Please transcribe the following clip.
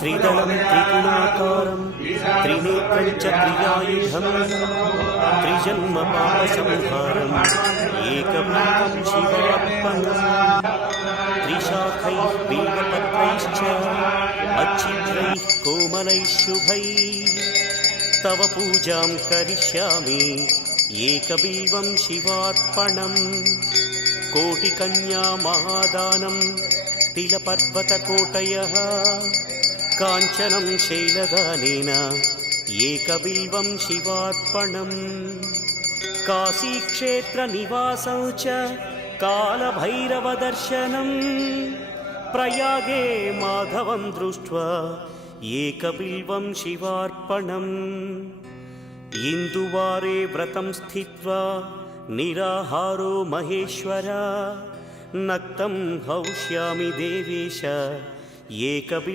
त्रिदलं त्रिगुणाकारं त्रिनेत्रं च त्रियायुधं त्रिजन्मपापसंहारम् एकबिल्वं शिवार्पणम् त्रिशाखैः बिल्वपत्रैश्च अच्छिद्रैः कोमलैः शुभैः तव पूजां करिष्यामि एकबिल्वं शिवार्पणम् कोटिकन्या महादानं तिलपर्वतकोटयः काञ्चनं शैलदानेन एकबिल्वं शिवार्पणम् काशीक्षेत्रनिवासं च कालभैरवदर्शनं प्रयागे माधवं दृष्ट्वा एकबिल्वं शिवार्पणम् इन्दुवारे व्रतं स्थित्वा निराहारो महेश्वर नक्तं हौष्यामि देवेश एकबिल्वं